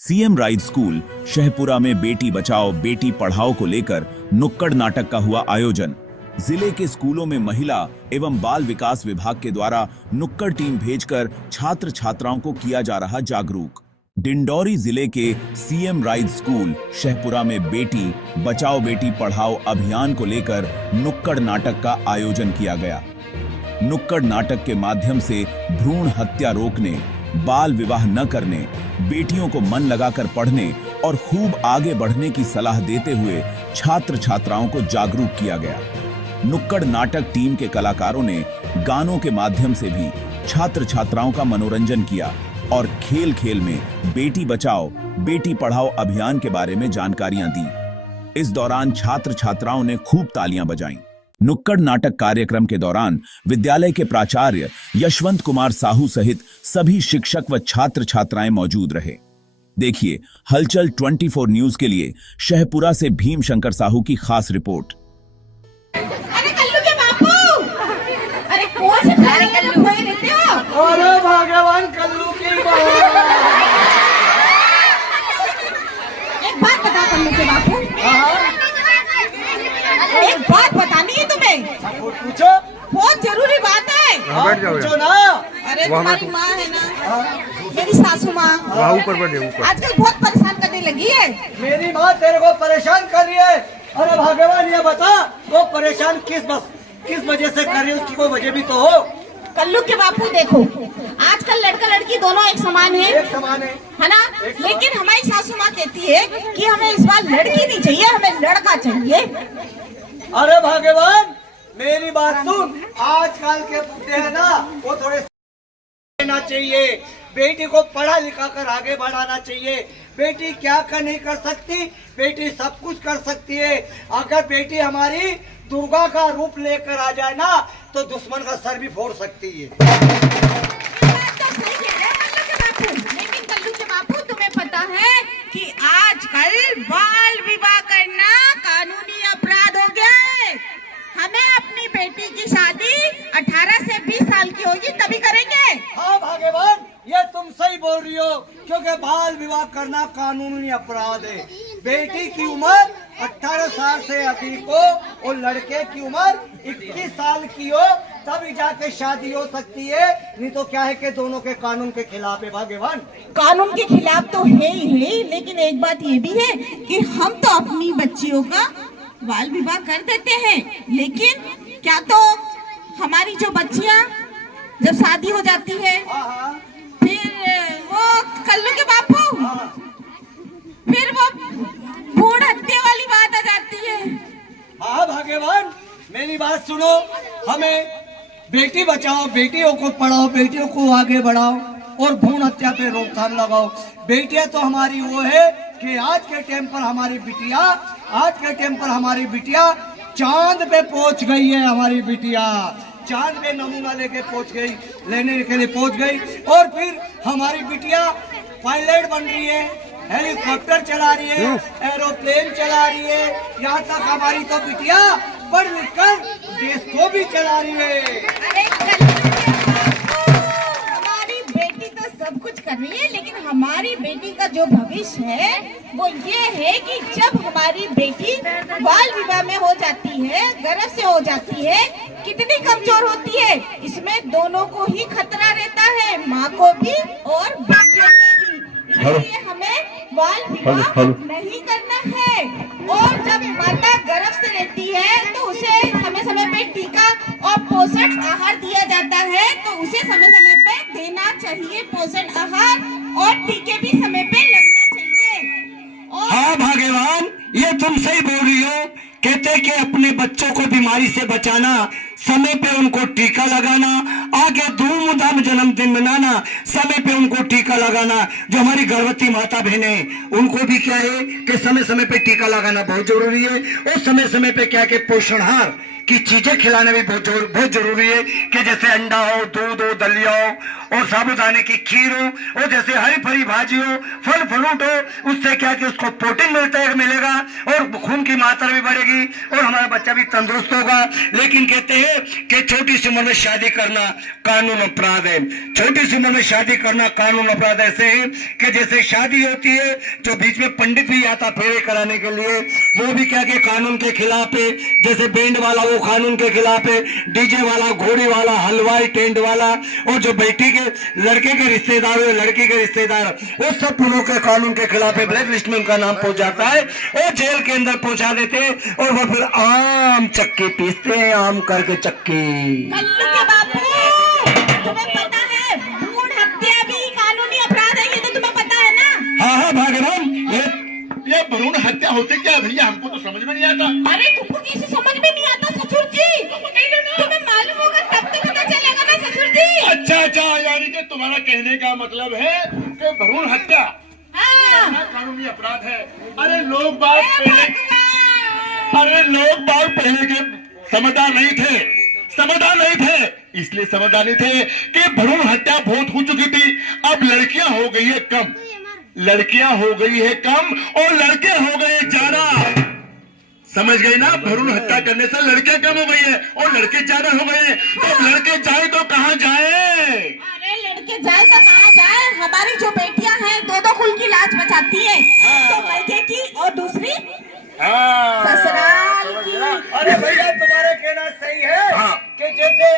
CM rise school Shahpura में बेटी बचाओ बेटी पढ़ाओ को लेकर नुक्कड़ नाटक का हुआ आयोजन। जिले के स्कूलों में महिला एवं बाल विकास विभाग के द्वारा नुक्कड़ टीम भेजकर छात्र छात्राओं को किया जा रहा जागरूक। डिंडौरी जिले के सीएम राइज स्कूल शहपुरा में बेटी बचाओ बेटी पढ़ाओ अभियान को लेकर नुक्कड़ नाटक का आयोजन किया गया। नुक्कड़ नाटक के माध्यम से भ्रूण हत्या रोकने, बाल विवाह न करने, बेटियों को मन लगाकर पढ़ने और खूब आगे बढ़ने की सलाह देते हुए छात्र छात्राओं को जागरूक किया गया। नुक्कड़ नाटक टीम के कलाकारों ने गानों के माध्यम से भी छात्र छात्राओं का मनोरंजन किया और खेल खेल में बेटी बचाओ बेटी पढ़ाओ अभियान के बारे में जानकारियां दी। इस दौरान छात्र छात्राओं ने खूब तालियां बजाईं। नुक्कड़ नाटक कार्यक्रम के दौरान विद्यालय के प्राचार्य यशवंत कुमार साहू सहित सभी शिक्षक व छात्र छात्राएं मौजूद रहे। देखिए हलचल 24 न्यूज के लिए शहपुरा से भीम शंकर साहू की खास रिपोर्ट। अरे कल्लू के बापू, अरे कौन से कल्लू भाई रहते हो? अरे भगवान कल्लू की एक बात बता कल्लू के बापू, एक बात बतानी है तुम्हें। पूछो, बहुत जरूरी बात है। पूछो ना। अरे तुम्हारी माँ है ना, मेरी सासू माँ ऊपर आजकल बहुत परेशान करने लगी है। मेरी माँ तेरे को परेशान कर रही है। अरे भगवान ये बता, वो परेशान किस वजह से कर रही है, उसकी कोई वजह भी तो हो। कल्लू के बापू देखो, आजकल लड़का लड़की दोनों एक समान है, एक समान है ना? लेकिन हमारी सासू माँ कहती है कि हमें इस बार लड़की नहीं चाहिए, हमें लड़का चाहिए। अरे भगवान मेरी बात सुन, आजकल के बुढ़े हैं ना, वो थोड़े लेना चाहिए। बेटी को पढ़ा लिखा कर आगे बढ़ाना चाहिए। बेटी क्या कर नहीं कर सकती, बेटी सब कुछ कर सकती है। अगर बेटी हमारी दुर्गा का रूप लेकर आ जाए ना, तो दुश्मन का सर भी फोड़ सकती है। लेकिन कल्लू के बापू तुम्हें पता है कि आजकल बाल विवाह करना कानूनी अपराध हो गया है। हमें अपनी बेटी की शादी 18 से 20 साल की होगी तभी करेंगे। हाँ भगवान ये तुम सही बोल रही हो, क्योंकि बाल विवाह करना कानूनी अपराध है। बेटी की उम्र 18 साल से अधिक हो और लड़के की उम्र 21 साल की हो तभी जाके शादी हो सकती है, नहीं तो क्या है कि दोनों के कानून के खिलाफ है। भगवान कानून के खिलाफ तो है ही, लेकिन एक बात ये भी है कि हम तो अपनी बच्चियों का बाल विवाह कर देते हैं, लेकिन क्या तो हमारी जो बच्चियां जब शादी हो जाती है फिर वो कल्लू के बापू फिर वो भ्रूण हत्या वाली बात आ जाती है। हाँ भगवान मेरी बात सुनो, हमें बेटी बचाओ बेटियों को पढ़ाओ बेटियों को आगे बढ़ाओ और भ्रूण हत्या पे रोकथाम लगाओ। बेटियां तो हमारी वो है कि आज के टाइम पर हमारी बिटिया चांद पे पहुंच गई है। हमारी बिटिया चांद पे नमूना लेने के लिए पहुंच गई और फिर हमारी बिटिया पायलट बन रही है, हेलीकॉप्टर चला रही है, एरोप्लेन चला रही है, यहाँ तक हमारी तो बिटिया पढ़ लिख कर देश को भी चला रही है। अरे हमारी बेटी तो सब कुछ कर रही है, लेकिन हमारी बेटी का जो भविष्य है वो ये है कि जब हमारी बेटी बाल विवाह में हो जाती है, गर्भ से हो जाती है, कितनी कमजोर होती है, इसमें दोनों को ही खतरा रहता है, माँ को भी और बच्चे को भी। इसलिए हमें बाल विवाह नहीं करना है। और जब माता गर्भ से रहती है तो उसे समय समय पे टीका और पोषण आहार दिया जाता है, तो उसे समय समय पे देना चाहिए पोषण आहार, और टीके भी समय पे लगना चाहिए। और हाँ भगवान ये तुम सही बोल रही हो। कहते कि अपने बच्चों को बीमारी से बचाना, समय पे उनको टीका लगाना, आगे धूमधाम जन्मदिन मनाना, समय पे उनको टीका लगाना। जो हमारी गर्भवती माता बहनें उनको भी क्या है कि समय समय पे टीका लगाना बहुत जरूरी है। और समय समय पे क्या कि पोषण आहार की चीजें खिलाना भी बहुत जरूरी है कि जैसे अंडा हो, दूध हो, दलिया हो और साबुदाने की खीर हो और जैसे हरी भरी भाजी हो, फल फ्रूट हो, उससे क्या कि उसको प्रोटीन मिलेगा और खून की मात्रा भी बढ़ेगी और हमारा बच्चा भी तंदुरुस्त होगा। लेकिन कहते हैं कि छोटी सी उम्र में शादी करना कानून अपराध है। छोटी सी उम्र में शादी करना कानून अपराध ऐसे है कि जैसे शादी होती है जो बीच में पंडित भी आता फेरे कराने के लिए, वो भी क्या कि कानून के खिलाफ है। जैसे बैंड वाला वो कानून के खिलाफ है, डीजे वाला, घोड़ी वाला, हलवाई, टेंट वाला और जो बेटी के लड़के के रिश्तेदार हुए, लड़की के रिश्तेदार, वो सब पुनों के कानून के खिलाफ है। ब्लैक लिस्ट में उनका नाम पहुंच जाता है और जेल के अंदर पहुंचा देते हैं और वो फिर आम चक्की पीसते हैं, आम करके चक्की। कल्लू के बापू, तुम्हें पता है भ्रूण हत्या भी कानूनी अपराध है, ये तो तुम्हें पता है ना? हाँ हाँ भागवान, ये भ्रूण हत्या होते क्या भैया, हमको तो समझ में नहीं आता। अरे तुमको कैसे समझ में नहीं आता ससुर जी? तुम्हें मालूम होगा तब तो पता चलेगा ना ससुर जी। अच्छा, यानी कि तुम्हारा कहने का मतलब है कि भ्रूण हत्या कानूनी अपराध है। अरे लोग बात पहले के समझदार नहीं थे, इसलिए समझदार नहीं थे कि भ्रूण हत्या बहुत हो चुकी थी। अब लड़कियां हो गई है कम और लड़के हो गए ज्यादा। समझ गई ना? भ्रूण हत्या करने से लड़कियां कम हो गई है और लड़के ज्यादा हो गए। तो लड़के जाए तो कहाँ जाए? अरे लड़के जाए तो कहाँ जाए? हमारी जो बेटियां हैं दो कुल की लाज बचाती है, तो मायके की और दूसरी ससुराल की। अरे भैया तुम्हारा कहना सही है कि जैसे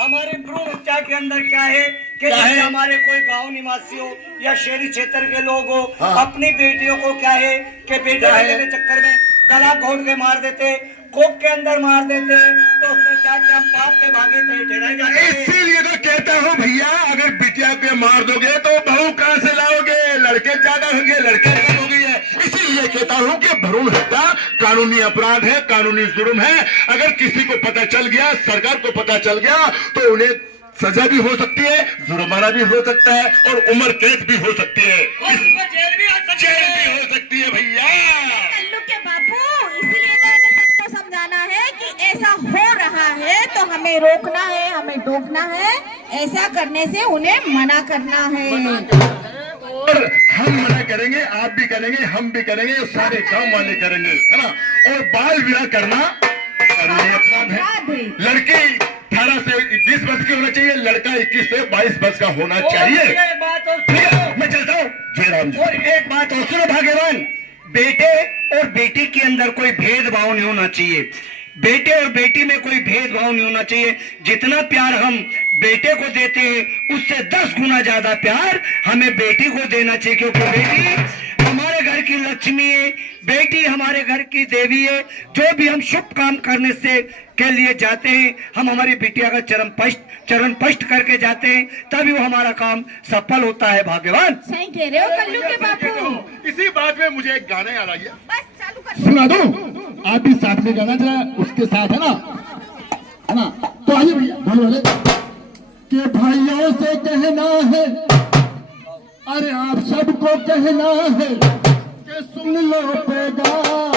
हमारे भ्रूण हत्या के अंदर क्या है कि जैसे हमारे कोई गांव निवासी हो या शहरी क्षेत्र के लोग हो, अपनी बेटियों को क्या है कि बेटे के चक्कर में गला घोट के मार देते, कोक के अंदर मार देते, तो उसने क्या कि हम पाप के भागी ठहराए जाते हैं। इसीलिए तो कहता हूँ भैया, अगर बिटिया पे मार दोगे तो बहू कहाँ से लाओगे? लड़के ज्यादा होंगे, लड़के कम हो गई है। इसीलिए कहता हूँ कि भ्रूण हत्या कानूनी अपराध है, कानूनी जुर्म है। अगर किसी को पता चल गया, सरकार को पता चल गया, तो उन्हें सजा भी हो सकती है, जुर्माना भी हो सकता है और उम्र कैद भी हो सकती है, जेल भी हो सकती है भैया। कल्लू के बापू, इसीलिए तो हमें सबको समझाना है कि ऐसा हो रहा है तो हमें रोकना है, हमें टोकना है, ऐसा करने से उन्हें मना करना है। और हम मना करेंगे, आप भी करेंगे, हम भी करेंगे, सारे गांव वाले करेंगे, है ना? और बाल विवाह करना अपराध है। लड़के 18 से 20 वर्ष के होना चाहिए, लड़का 21 से 22 वर्ष का होना चाहिए। मैं चलता हूँ जय राम जी। और एक बात और सुनो भाग्यवान, बेटे और बेटी के अंदर कोई भेदभाव नहीं होना चाहिए। बेटे और बेटी में कोई भेदभाव नहीं होना चाहिए। जितना प्यार हम बेटे को देते हैं उससे 10 गुना ज्यादा प्यार हमें बेटी को देना चाहिए, क्योंकि बेटी हमारे घर की लक्ष्मी है, बेटी हमारे घर की देवी है। जो भी हम शुभ काम करने से के लिए जाते हैं, हम हमारी बिटिया का चरण स्पष्ट करके जाते हैं, तभी वो हमारा काम सफल होता है। भाग्यवान सही कह रहे हो कल्लू के बापू। इसी बात में मुझे एक गाना याद आ गया, बस चालू कर। सुना दो, आप भी साथ में गाना जरा उसके साथ, है ना? तो आइए भैया बोलो बोले कि भाइयों से कहना है, अरे आप सबको कहना है कि सुन लो पैगाम,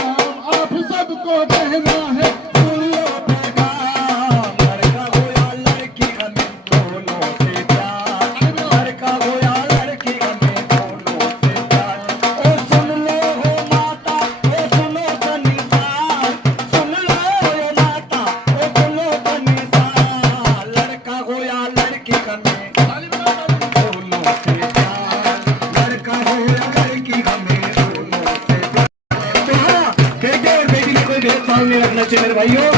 आप सबको कहना है सुन लो पैगाम। लड़का हो या लड़की हमें दोनों से प्यार, लड़का हो या लड़की हमें दोनों से प्यार। ओ सुन लो हो माता, ओ सुनो सनिसार, सुन लो हो माता, ओ सुनो सनिसार। लड़का हो या लड़की हमें दोनों से प्यार, लड़का हो या लड़की हमें दोनों से प्यार। तो हाँ, बेटे और बेटी में कोई भेदभाव नहीं रखना चाहिए मेरे भाइयों।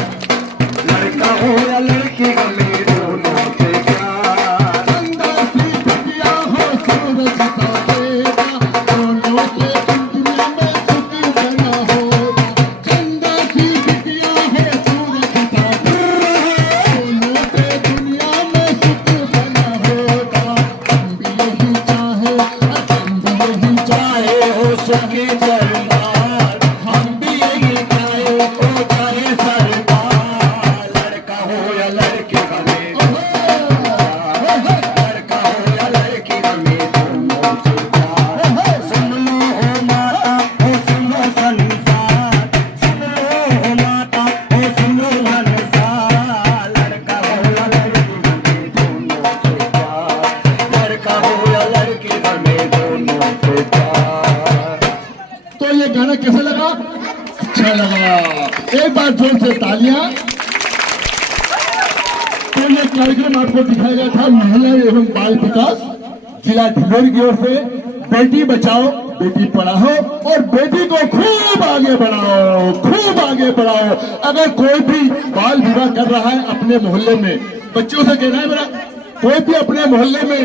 लड़का हो या लड़की हमें दोनों से प्यार। चंदा सी बिटिया हो सूरज सा बेटा, दोनों से दुनिया में सुख बना होगा। चंदा सी बिटिया हो सूरज सा बेटा, दोनों से दुनिया में सुख बना होगा। हम भी यही चाहे, हम भी यही चाहे हो सुखी सरकार, हम भी यही चाहे हो चाहे सरकार। लड़का हो या लड़की हमें लड़का हो या लड़की हमें दोनों से प्यार। सुन लो हो माता, हो सुनो संसार, सुन लो हो माता, हो सुनो संसार। गाना कैसा लगा? अच्छा लगा। एक बार जोर से तालियां। तो ये कार्यक्रम आपको दिखाया गया था महिला एवं बाल विकास जिला ढिंढोरी की ओर से। बेटी बचाओ बेटी पढ़ाओ और बेटी को खूब आगे बढ़ाओ, खूब आगे बढ़ाओ। अगर कोई भी बाल विवाह कर रहा है अपने मोहल्ले में, बच्चों से कहना है मेरा, कोई भी अपने मोहल्ले में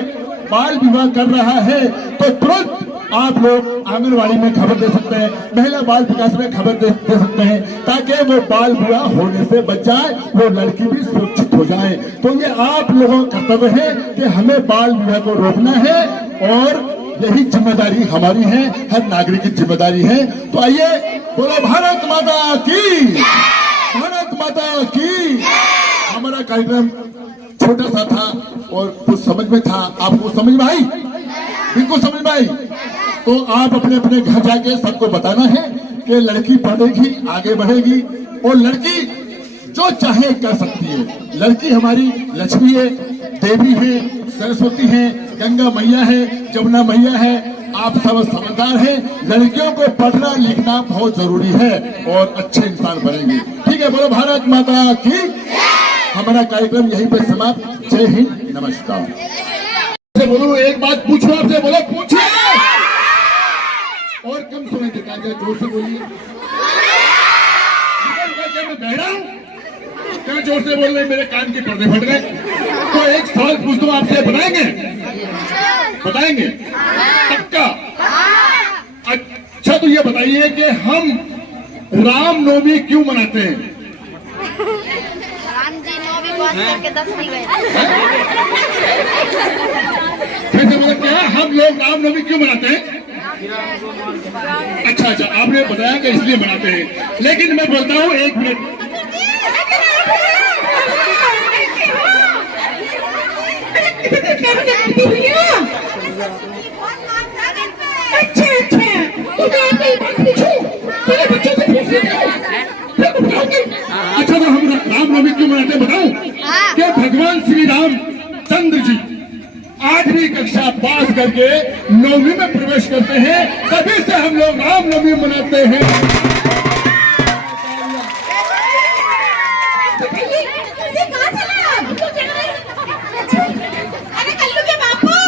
बाल विवाह कर रहा है तो तुरंत आप लोग आंगनवाड़ी में खबर दे सकते हैं, महिला बाल विकास में खबर दे सकते हैं, ताकि वो बाल विवाह होने से बच जाए, वो लड़की भी सुरक्षित हो जाए। तो ये आप लोगों का कर्तव्य है कि हमें बाल विवाह को रोकना है और यही जिम्मेदारी हमारी है, हर नागरिक की जिम्मेदारी है। तो आइए बोलो भारत माता की, भारत माता की। हमारा कार्यक्रम छोटा सा था और कुछ समझ में था, आपको समझ में आई? बिल्कुल समझ में आई। तो आप अपने अपने घर जाके सबको बताना है कि लड़की पढ़ेगी आगे बढ़ेगी और लड़की जो चाहे कर सकती है। लड़की हमारी लक्ष्मी है, देवी है, सरस्वती है, गंगा मैया है, जमुना मैया है। आप सब समझदार हैं। लड़कियों को पढ़ना लिखना बहुत जरूरी है और अच्छे इंसान बनेंगे। ठीक है, बोलो भारत माता की। हमारा कार्यक्रम यहीं पे समाप्त। जय हिंद, नमस्कार। बोलो एक बात पूछो आपसे, बोलो पूछिए और कम सुनाई देता है, जोर से बोलिए। क्या मैं बहरा हूं? क्या जोर से बोल रहे, मेरे कान के पर्दे फट गए? तो एक सवाल पूछता हूं आपसे, बताएंगे? बताएंगे पक्का? अच्छा, तो ये बताइए कि हम रामनवमी क्यों मनाते हैं? राम जी 9वीं पास करके 10वीं गए। मतलब क्या, हम लोग रामनवमी क्यों मनाते हैं? अच्छा अच्छा, आपने बताया कि इसलिए मनाते हैं, लेकिन मैं बोलता हूँ 1 मिनट। अच्छा अच्छा, अच्छा, तो हम रामनवमी क्यों मनाते हैं बताऊं? कि भगवान श्री राम चंद्र जी 8वीं कक्षा पास करके 9वीं में प्रवेश करते हैं, तभी से हम लोग रामनवमी मनाते हैं। अरे कल्लू के बापू,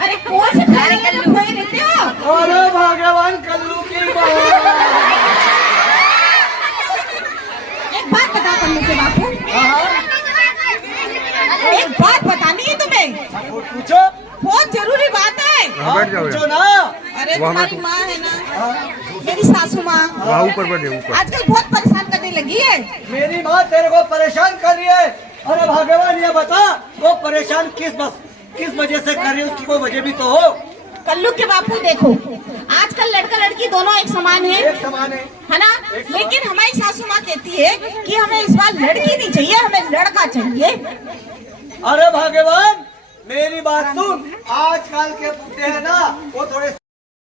अरे कौन से प्यारे कल्लू खोए रहते हो? अरे भगवान कल्लू की एक बात बता कल्लू के बापू, एक बात बतानी है तुम्हें। पूछो। बहुत जरूरी बात है। पूछो ना। अरे तुम्हारी माँ है ना, मेरी सासू माँ, ऊपर आजकल बहुत परेशान करने लगी है। मेरी माँ तेरे को परेशान कर रही है। अरे भगवान ये बता, वो परेशान किस वजह से कर रही है? उसकी कोई वजह भी तो हो। कल्लू के बापू देखो, आजकल लड़का लड़की दोनों एक समान है, एक समान है ना? लेकिन हमारी सासू माँ कहती है कि हमें इस बार लड़की नहीं चाहिए, हमें लड़का चाहिए। अरे भगवान मेरी बात सुन, आजकल के बुढ़े हैं ना, वो थोड़े